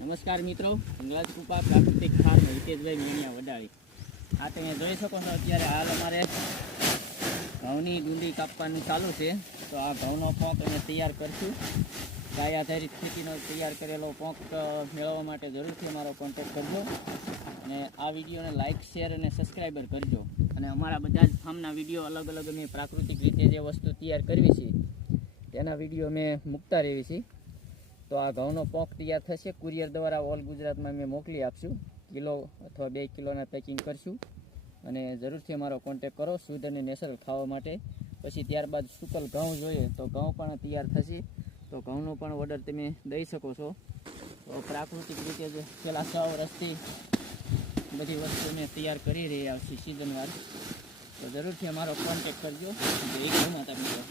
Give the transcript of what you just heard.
નમસ્કાર મિત્રો અંગલાજ કૃપા પ્રાકૃતિક ફાર્મ હિતેશભાઈ મેણિયા વડાળી. આ તમે જોઈ શકો છો, અત્યારે હાલ અમારે ઘઉંની ડુંડી કાપવાનું ચાલુ છે. તો આ ઘઉંનો પોંક અમે તૈયાર કરશું. ગાય આધારિત ખેતીનો તૈયાર કરેલો પોંક મેળવવા માટે જરૂરથી અમારો કોન્ટેક્ટ કરજો. અને આ વિડીયોને લાઇક શેર અને સબસ્ક્રાઈબર કરજો. અને અમારા બધા જ ફાર્મના વીડિયો અલગ અલગ અમે પ્રાકૃતિક રીતે જે વસ્તુ તૈયાર કરવી છે, તેના વીડિયો અમે મૂકતા રહેવી છીએ. તો આ ઘઉંનો પોંક તૈયાર થશે. કુરિયર દ્વારા ઓલ ગુજરાતમાં અમે મોકલી આપશું. કિલો અથવા બે કિલોના પેકિંગ કરશું. અને જરૂરથી અમારો કોન્ટેક કરો શુદ્ધ અને નેચરલ ખાવા માટે. પછી ત્યારબાદ સુકલ ઘઉં જોઈએ. તો ઘઉં પણ તૈયાર થશે. તો ઘઉંનો પણ ઓર્ડર તમે દઈ શકો છો. તો પ્રાકૃતિક રીતે જ પેલા છ વર્ષથી બધી વસ્તુ અમે તૈયાર કરી રહ્યા છીએ સિઝનવાર. તો જરૂરથી અમારો કોન્ટેક કરજો. જય ગૌ માતા મિત્રો